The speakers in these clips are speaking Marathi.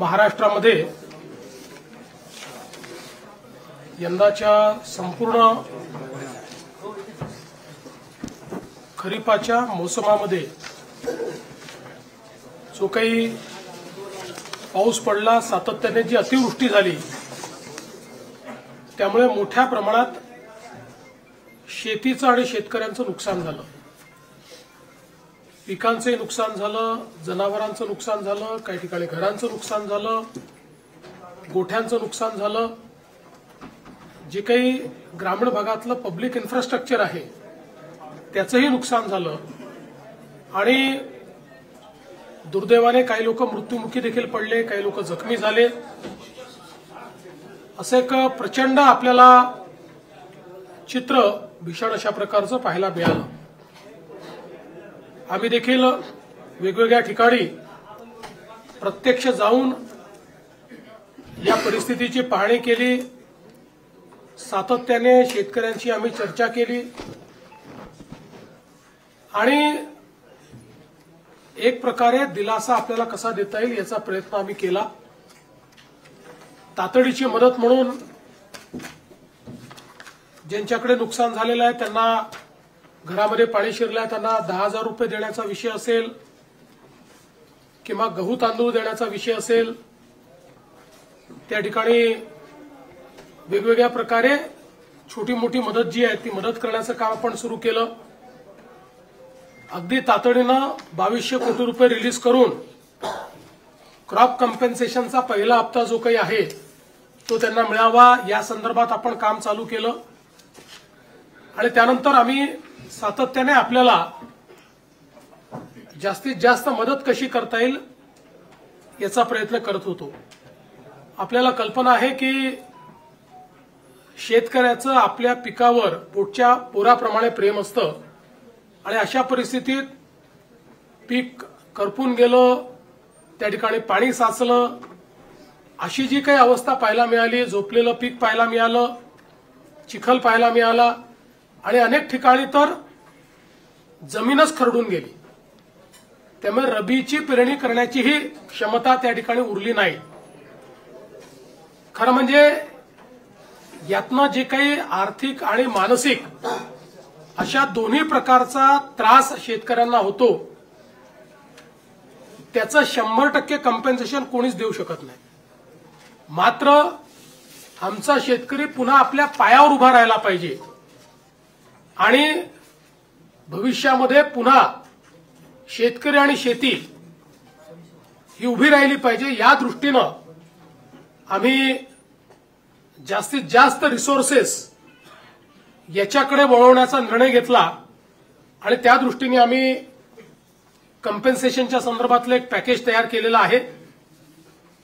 महाराष्ट्रामध्ये यंदाच्या संपूर्ण खरीपाच्या मोसमामध्ये जो काही पाऊस पडला, सातत्याने जी अतिवृष्टी झाली, त्यामुळे मोठ्या प्रमाणात शेतीचं आणि शेतकऱ्यांचं नुकसान झालं. पिकांचंही नुकसान झालं, जनावरांचं नुकसान झालं, काही ठिकाणी घरांचं नुकसान झालं, गोठ्यांचं नुकसान झालं. जे काही ग्रामीण भागातलं पब्लिक इन्फ्रास्ट्रक्चर आहे त्याचंही नुकसान झालं आणि दुर्दैवाने काही लोक मृत्युमुखी देखील पडले, काही लोक जखमी झाले. असं एक प्रचंड आपल्याला चित्र भीषण अशा प्रकारचं पाहायला मिळालं. आम्ही देखील वेगवेगळ्या ठिकाणी प्रत्यक्ष जाऊन या परिस्थितीची पाहणी केली. सातत्याने शेतकऱ्यांशी आम्ही चर्चा केली आणि एक प्रकारे दिलासा आपल्याला कसा देता येईल याचा प्रयत्न आम्ही केला. तातडीची मदत म्हणून ज्यांच्याकडे नुकसान झालेलं आहे, त्यांना घरामध्ये पाणी शिरलंय, त्यांना 10,000 रुपये देण्याचा विषय असेल किंवा गहू तांदूळ देण्याचा विषय असेल, त्या ठिकाणी वेगवेगळ्या प्रकारे छोटी मोठी मदत जी आहे ती मदत करण्याचं काम आपण सुरू केलं. अगदी तातडीनं 2200 कोटी रुपये रिलीज करून क्रॉप कम्पेन्सेशनचा पहिला हप्ता जो काही आहे तो त्यांना मिळावा या संदर्भात आपण काम चालू केलं. आणि त्यानंतर आम्ही सातत्याने आपल्याला जास्तीत जास्त मदत कशी करता येईल याचा प्रयत्न करत होतो. आपल्याला कल्पना आहे की शेतकऱ्याचं आपल्या पिकावर पोटच्या पोराप्रमाणे प्रेम असतं आणि अशा परिस्थितीत पीक करपून गेलं, त्या ठिकाणी पाणी साचलं, अशी जी काही अवस्था पाहायला मिळाली, झोपलेलं पीक पाहायला मिळालं, चिखल पाहायला मिळाला आणि अनेक ठिकाणी तर जमीनच खरडून गेली. त्यामुळे रबीची पेरणी करण्याचीही क्षमता त्या ठिकाणी उरली नाही. खरं म्हणजे यातनं जे काही आर्थिक आणि मानसिक अशा दोन्ही प्रकारचा त्रास शेतकऱ्यांना होतो त्याचं 100% कम्पेन्सेशन कोणीच देऊ शकत नाही. मात्र आमचा शेतकरी पुन्हा आपल्या पायावर उभा राहायला पाहिजे आणि भविष्यामध्ये पुन्हा शेतकरी आणि शेती ही उभी राहिली पाहिजे. या दृष्टीनं आम्ही जास्तीत जास्त रिसोर्सेस याच्याकडे वळवण्याचा निर्णय घेतला आणि त्या दृष्टीने आम्ही कम्पेन्सेशनच्या संदर्भातलं एक पॅकेज तयार केलेलं आहे.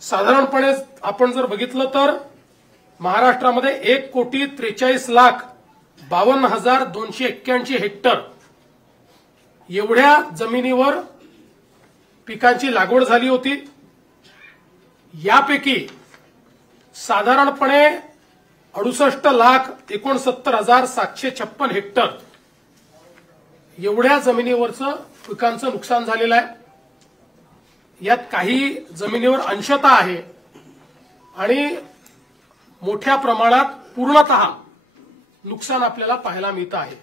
साधारणपणे आपण जर बघितलं तर महाराष्ट्रामध्ये 1,43,52,281 हेक्टर एवढ्या जमिनीवर पिकांची लागवड झाली होती. यापैकी साधारणपणे 68,69,756 हेक्टर एवढ्या जमिनीवरचं पिकांचं नुकसान झालेलं आहे. यात काही जमिनीवर अंशतः आहे आणि मोठ्या प्रमाणात पूर्णतः नुकसान आपल्याला पाहायला मिळतं आहे.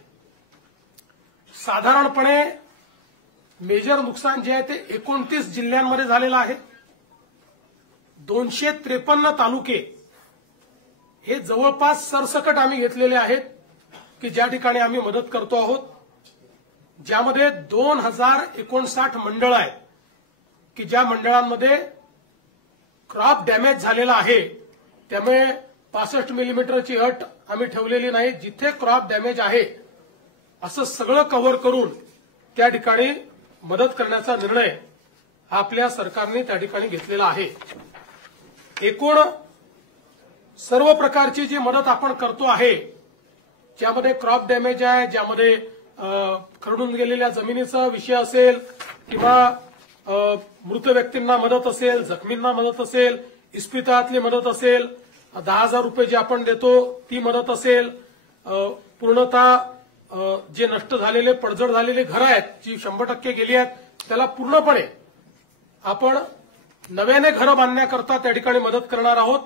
साधारणपणे मेजर नुकसान जे आहे ते 29 जिल्ह्यांमध्ये झालेलं आहे. 253 तालुके हे जवळपास सरसकट आम्ही घेतलेले आहेत की ज्या ठिकाणी आम्ही मदत करतो आहोत, ज्यामध्ये 2059 मंडळ आहेत की ज्या मंडळांमध्ये क्रॉप डॅमेज झालेला आहे. त्यामुळे 65 मिलीमीटरची अट आम्ही ठेवलेली नाही. जिथे क्रॉप डॅमेज आहे असं सगळं कव्हर करून त्या ठिकाणी मदत करण्याचा निर्णय आपल्या सरकारने त्या ठिकाणी घेतलेला आहे. एकूण सर्व प्रकारची जी मदत आपण करतो आहे, ज्यामध्ये क्रॉप डॅमेज आहे, ज्यामध्ये खरडून गेलेल्या जमिनीचा विषय असेल किंवा मृत व्यक्तींना मदत असेल, जखमींना मदत असेल, इस्पितळातली मदत असेल, 10,000 रुपये जे आपण देतो ती मदत असेल, पूर्णतः जे नष्ट झालेले पडझड झालेले घरं आहेत जी 100% गेली आहेत त्याला पूर्णपणे आपण नव्याने घरं बांधण्याकरता त्या ठिकाणी मदत करणार आहोत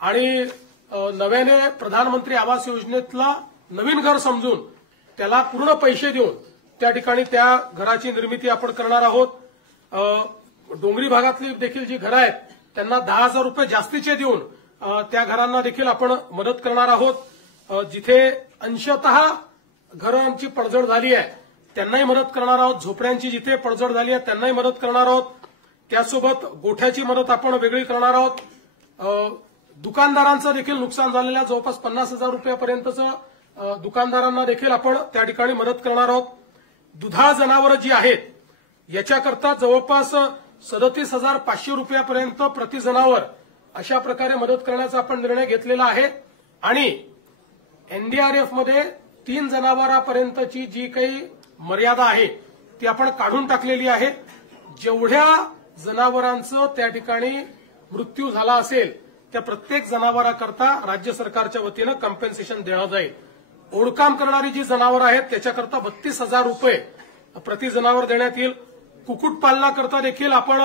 आणि नव्याने प्रधानमंत्री आवास योजनेतला नवीन घर समजून त्याला पूर्ण पैसे देऊन त्या ठिकाणी त्या घराची निर्मिती आपण करणार आहोत. डोंगरी भागातली देखील जी घरं आहेत त्यांना 10,000 रुपये जास्तीचे देऊन त्या घरांना देखील आपण मदत करणार आहोत. जिथे अंशतः घरांची पडझड झाली आहे त्यांनाही मदत करणार आहोत. झोपड्यांची जिथे पडझड झाली आहे त्यांनाही मदत करणार आहोत. त्यासोबत गोठ्याची मदत आपण वेगळी करणार आहोत. दुकानदारांचं देखील नुकसान झालेल्या जवळपास 50,000 रुपयापर्यंतचं दुकानदारांना देखील आपण त्या ठिकाणी मदत करणार आहोत. दुधाळ जनावरं जी आहेत याच्याकरता जवळपास 37,500 रुपयापर्यंत प्रति जनावर अशा प्रकारे मदत करण्याचा आपण निर्णय घेतलेला आहे. आणि एनडीआरएफमध्ये 3 जनावरांपर्यंतची जी काही मर्यादा आहे ती आपण काढून टाकलेली आहे. जेवढ्या जनावरांचं त्या ठिकाणी मृत्यू झाला असेल त्या प्रत्येक जनावराकरता राज्य सरकारच्या वतीनं कॉम्पेन्सेशन देण्यात जाईल. ओढकाम करणारी जी जनावरं आहेत त्याच्याकरता 32,000 रुपये प्रति जनावर देण्यात येईल. कुक्कुटपालनाकरता देखील आपण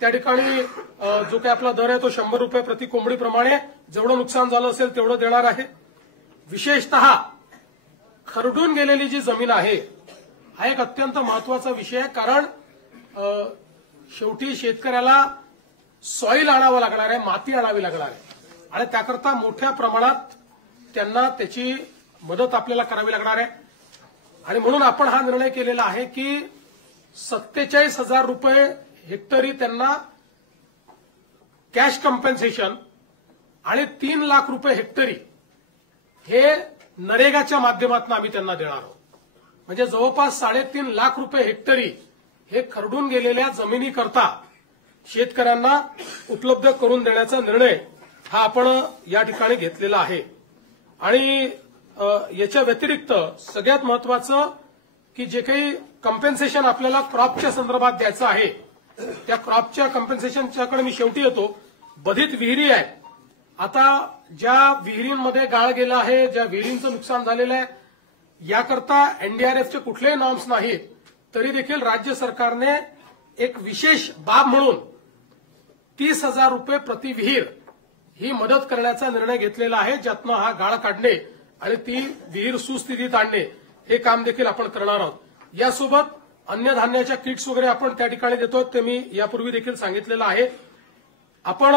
त्या ठिकाणी जो काही आपला दर आहे तो 100 रुपये प्रति कोंबडीप्रमाणे जेवढं नुकसान झालं असेल तेवढं देणार आहे. विशेषतः खरडून गेलेली जी जमीन आहे हा एक अत्यंत महत्वाचा विषय आहे. कारण शेवटी शेतकऱ्याला सॉईल आणावं लागणार आहे, माती आणावी लागणार आहे आणि त्याकरता मोठ्या प्रमाणात त्यांना त्याची मदत आपल्याला करावी लागणार आहे. आणि म्हणून आपण हा निर्णय केलेला आहे की 47,000 रुपये हेक्टरी त्यांना कॅश कॉम्पेन्सेशन आणि 3 लाख रुपये हेक्टरी हे नरेगाच्या माध्यमातून आम्ही त्यांना देणार आहोत. म्हणजे जवळपास 3.5 लाख रुपये हेक्टरी हे खरडून गेलेल्या जमिनीकरता शेतकऱ्यांना उपलब्ध करून देण्याचा निर्णय हा आपण या ठिकाणी घेतलेला आहे. आणि याच्या व्यतिरिक्त सगळ्यात महत्वाचं की जे काही कॉम्पेन्सेशन आपल्याला क्रॉपच्या संदर्भात द्यायचं आहे त्या क्रॉपच्या कॉम्पेन्सेशनच्याकडे मी शेवटी येतो. बधित विहिरी आहेत. आता ज्या विहिरींमध्ये गाळ गेला आहे, ज्या विहिरींचं नुकसान झालेलं आहे याकरता एनडीआरएफचे कुठलेही नॉर्म्स नाहीत तरी देखील राज्य सरकारने एक विशेष बाब म्हणून 30,000 रुपये प्रति विहीर ही मदत करण्याचा निर्णय घेतलेला आहे. ज्यातनं हा गाळ काढणे आणि ती विहीर सुस्थितीत आणणे हे काम देखील आपण करणार आहोत. यासोबत अन्नधान्याच्या किट्स वगैरे आपण त्या ठिकाणी देतो ते मी यापूर्वी देखील सांगितलेलं आहे. आपण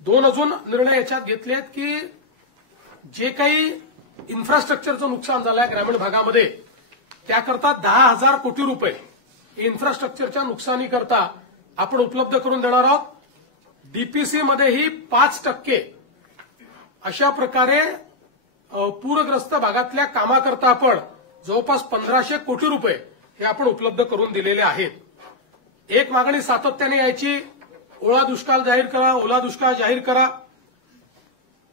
2 अजून निर्णय याच्यात घेतले आहेत की जे काही इन्फ्रास्ट्रक्चरचं नुकसान झालं आहे ग्रामीण भागामध्ये त्याकरता 10,000 कोटी रुपये इन्फ्रास्ट्रक्चरच्या नुकसानीकरता आपण उपलब्ध करून देणार आहोत. डीपीसीमध्येही 5% अशा प्रकारे पूरग्रस्त भागातल्या कामाकरता आपण जवळपास 1,500 कोटी रुपये हे आपण उपलब्ध करून दिलेले आहेत. एक मागणी सातत्याने यायची, ओला दुष्काळ जाहीर करा, ओला दुष्काळ जाहीर करा.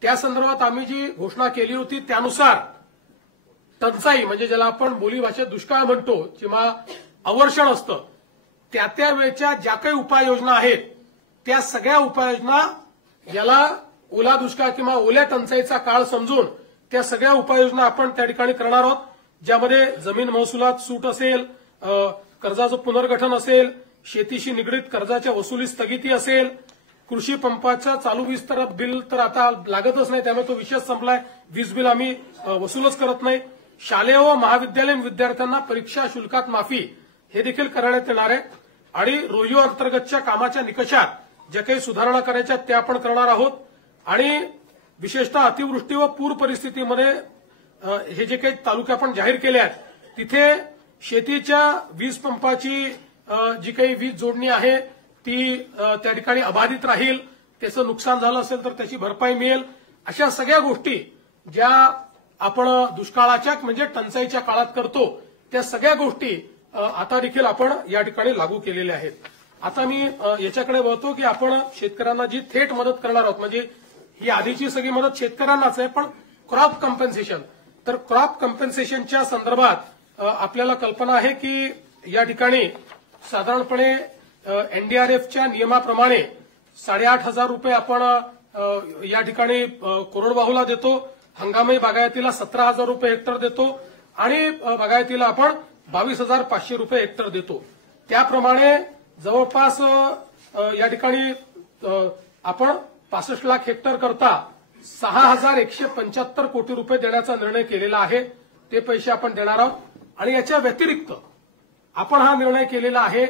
त्या संदर्भात आम्ही जी घोषणा केली होती त्यानुसार टंचाई म्हणजे ज्याला आपण बोलीभाषेत दुष्काळ म्हणतो किंवा अवर्षण असतं त्या वेळच्या ज्या काही उपाययोजना आहेत त्या सगळ्या उपाययोजना याला ओला दुष्काळ किंवा ओल्या टंचाईचा काळ समजून त्या सगळ्या उपाययोजना आपण त्या ठिकाणी करणार आहोत. ज्यामध्ये जमीन महसुलात सूट असेल, कर्जाचं पुनर्गठन असेल, शेतीशी निगडीत कर्जाच्या वसुली स्थगिती असेल, कृषी पंपाच्या चालू वीज तर बिल तर आता लागतच नाही त्यामुळे तो विषय संपलाय. वीज बिल आम्ही वसूलच करत नाही. शालेय व महाविद्यालयीन विद्यार्थ्यांना परीक्षा शुल्कात माफी हे देखील करण्यात येणार आहे. आणि रोहिओ अंतर्गतच्या कामाच्या निकषात ज्या काही सुधारणा करायच्या त्या आपण करणार आहोत. आणि विशेषतः अतिवृष्टी व पूर परिस्थितीमध्ये हे जे काही तालुके आपण जाहीर केले आहेत तिथे शेतीच्या वीज पंपाची जी काही वीज जोडणी आहे ती त्या ठिकाणी अबाधित राहील. त्याचं नुकसान झालं असेल तर त्याची भरपाई मिळेल. अशा सगळ्या गोष्टी ज्या आपण दुष्काळाच्या म्हणजे टंचाईच्या काळात करतो त्या सगळ्या गोष्टी आता देखील आपण या ठिकाणी लागू केलेल्या आहेत. आता मी याच्याकडे वळतो की आपण शेतकऱ्यांना जी थेट मदत करणार आहोत म्हणजे ही आधीची सगळी मदत शेतकऱ्यांनाच आहे पण क्रॉप कॉम्पेन्सेशन. तर क्रॉप कॉम्पेन्सेशनच्या संदर्भात आपल्याला कल्पना आहे की या ठिकाणी साधारणपणे एनडीआरएफच्या नियमाप्रमाणे 8,500 रुपये आपण या ठिकाणी कोरडवाहूला देतो. हंगामी बागायतीला 17,000 रुपये हेक्टर देतो आणि बागायतीला आपण 22,500 रुपये हेक्टर देतो. त्याप्रमाणे जवळपास या ठिकाणी आपण 65 लाख हेक्टर करता 6,175 कोटी रुपये देण्याचा निर्णय केलेला आहे. ते पैसे आपण देणार आहोत. आणि याच्या व्यतिरिक्त आपण हा निर्णय केलेला आहे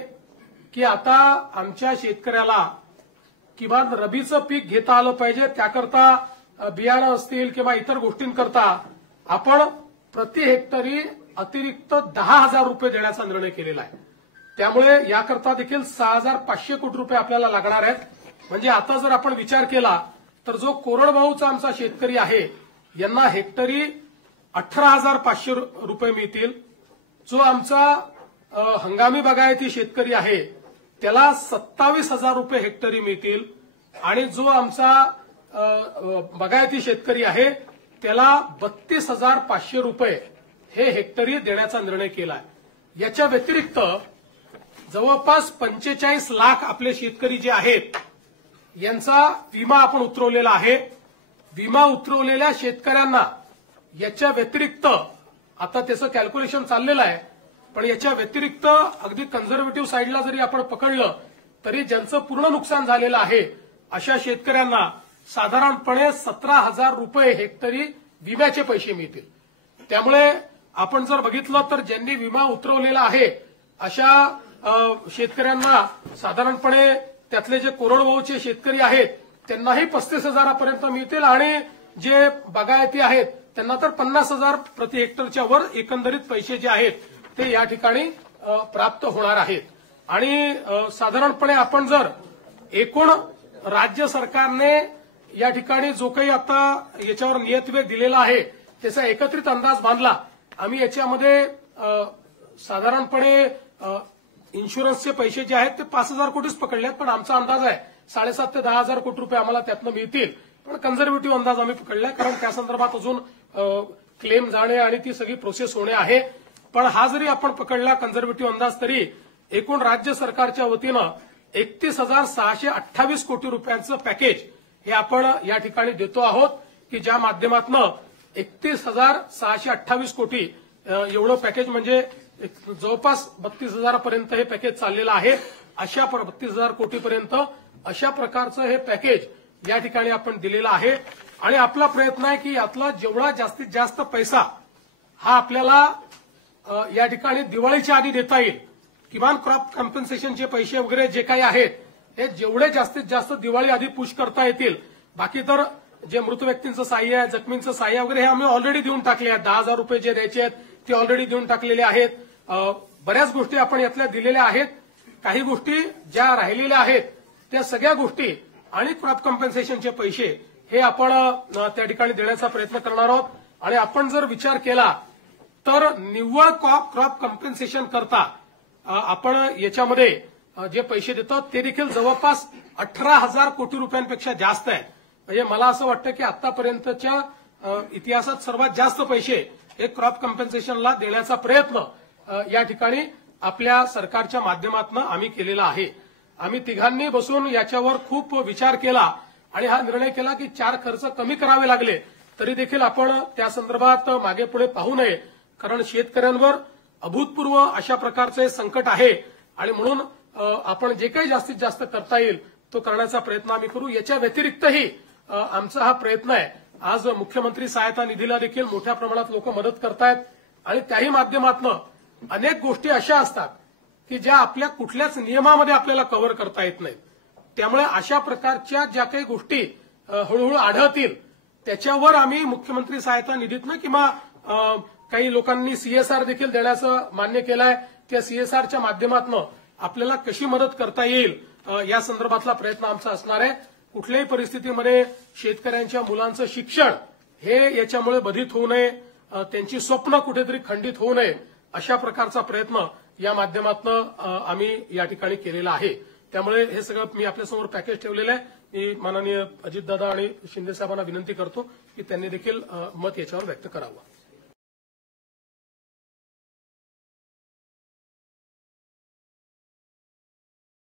की आता आमच्या शेतकऱ्याला किमान रबीचं पीक घेता आलं पाहिजे. त्याकरता बियाणं असतील किंवा इतर गोष्टींकरता आपण प्रति हेक्टरी अतिरिक्त 10,000 रुपये देण्याचा निर्णय केलेला आहे. त्यामुळे याकरता देखील 6,500 कोटी रुपये आपल्याला लागणार आहेत. म्हणजे आता जर आपण विचार केला तर जो कोरडवाहूचा आमचा शेतकरी आहे यांना हेक्टरी 18,500 रुपये मिळतील. जो आमचा हंगामी बागायती शेतकरी आहे त्याला 27,000 रुपये हेक्टरी मिळतील. आणि जो आमचा बागायती शेतकरी आहे त्याला 32,500 रुपये हे हेक्टरी देण्याचा निर्णय केला आहे. याच्या व्यतिरिक्त जवळपास 45 लाख आपले शेतकरी जे आहेत यांचा विमा आपण उतरवलेला आहे. विमा उतरवलेल्या शेतकऱ्यांना याच्या व्यतिरिक्त आता त्याचं कॅल्क्युलेशन चाललेलं आहे, पण याच्या व्यतिरिक्त अगदी कन्झर्वेटिव्ह साईडला जरी आपण पकडलं तरी ज्यांचं पूर्ण नुकसान झालेलं आहे अशा शेतकऱ्यांना साधारणपणे 17,000 रुपये हेक्टरी विम्याचे पैसे मिळतील. त्यामुळे आपण जर बघितलं तर ज्यांनी विमा उतरवलेला आहे अशा शेतकऱ्यांना साधारणपणे त्यातले जे कोरडवाहूचे शेतकरी आहेत त्यांनाही 35,000 मिळतील आणि जे बागायती आहेत त्यांना तर 50,000 प्रति हेक्टरच्या वर एकंदरीत पैसे जे आहेत ते या ठिकाणी प्राप्त होणार आहेत. आणि साधारणपणे आपण जर एकूण राज्य सरकारने या ठिकाणी जो काही आता याच्यावर नियतव्यय दिलेला आहे त्याचा एकत्रित अंदाज बांधला. आम्ही याच्यामध्ये साधारणपणे इन्शुरन्सचे पैसे जे आहेत ते 5,000 कोटीच पकडले आहेत, पण आमचा अंदाज आहे 7,500 ते 10,000 कोटी रुपये आम्हाला त्यातनं मिळतील. पण कन्झर्वेटिव्ह अंदाज आम्ही पकडलाय कारण त्या संदर्भात अजून क्लेम जाणे आणि ती सगळी प्रोसेस होणे आहे. पण हा जरी आपण पकडला कन्झर्वेटिव्ह अंदाज तरी एकूण राज्य सरकारच्या वतीनं 31,628 कोटी रुपयांचं पॅकेज हे आपण या ठिकाणी देतो आहोत की ज्या माध्यमातून 31,628 कोटी एवढं पॅकेज म्हणजे जवळपास 32,000 पर्यंत हे पॅकेज चाललेलं आहे. अशा 32,000 कोटीपर्यंत अशा प्रकारचं हे पॅकेज या ठिकाणी आपण दिलेलं आहे. आणि आपला प्रयत्न आहे की यातला जेवढा जास्तीत जास्त पैसा हा आपल्याला या ठिकाणी दिवाळीच्या आधी देता येईल. किमान क्रॉप कॉम्पेन्सेशनचे पैसे वगैरे जे काही आहेत हे जेवढे जास्तीत जास्त दिवाळी आधी पुश करता येतील. बाकी तर जे मृत व्यक्तींचं सहाय्य आहे, जखमींचं सहाय्य वगैरे हे आम्ही ऑलरेडी देऊन टाकले आहेत. 10,000 रुपये जे द्यायचे आहेत ते ऑलरेडी देऊन टाकलेले आहेत. बऱ्याच गोष्टी आपण यातल्या दिलेल्या आहेत. काही गोष्टी ज्या राहिलेल्या आहेत त्या सगळ्या गोष्टी आणि क्रॉप कॉम्पेन्सेशनचे पैसे हे आपण त्या ठिकाणी देण्याचा प्रयत्न करणार आहोत. आणि आपण जर विचार केला तर निव्वळ क्रॉप कॉम्पेन्सेशन करता आपण याच्यामध्ये जे पैसे देतो ते देखील जवळपास 18,000 कोटी रुपयांपेक्षा जास्त आहेत. म्हणजे मला असं वाटतं की आतापर्यंतच्या इतिहासात सर्वात जास्त पैसे हे क्रॉप कॉम्पेन्सेशनला देण्याचा प्रयत्न या ठिकाणी आपल्या सरकारच्या माध्यमातून आम्ही केलेला आहे. आम्ही तिघांनी बसून याच्यावर खूप विचार केला आणि हा निर्णय केला की 4 खर्च कमी करावे लागले तरी देखील आपण त्या संदर्भात मागे पुढे पाहू नये. कारण शेतकऱ्यांवर अभूतपूर्व अशा प्रकारचं हे संकट आहे आणि म्हणून आपण जे काही जास्तीत जास्त करता येईल तो करण्याचा प्रयत्न आम्ही करू. याच्या व्यतिरिक्तही आमचा हा प्रयत्न आहे. आज मुख्यमंत्री सहायता निधीला देखील मोठ्या प्रमाणात लोक मदत करतायत आणि त्याही माध्यमातून अनेक गोष्टी अशा असतात की ज्या आपल्या कुठल्याच नियमामध्ये आपल्याला कव्हर करता येत नाहीत. त्यामुळे अशा प्रकारच्या ज्या काही गोष्टी हळूहळू आढळतील त्याच्यावर आम्ही मुख्यमंत्री सहायता निधीतनं किंवा काही लोकांनी सीएसआर देखील देण्याचं मान्य केलं आहे. त्या सीएसआरच्या माध्यमातून आपल्याला कशी मदत करता येईल या संदर्भातला प्रयत्न आमचा असणार आहे. कुठल्याही परिस्थितीमध्ये शेतकऱ्यांच्या मुलांचं शिक्षण हे याच्यामुळे बाधित होऊ नये, त्यांची स्वप्न कुठेतरी खंडित होऊ नये अशा प्रकारचा प्रयत्न या माध्यमातून आम्ही या ठिकाणी केलेला आहे. त्यामुळे हे सगळं मी आपल्यासमोर पॅकेज ठेवलेलं आहे. मी माननीय अजितदादा आणि शिंदे साहेबांना विनंती करतो की त्यांनी देखील मत याच्यावर व्यक्त करावं.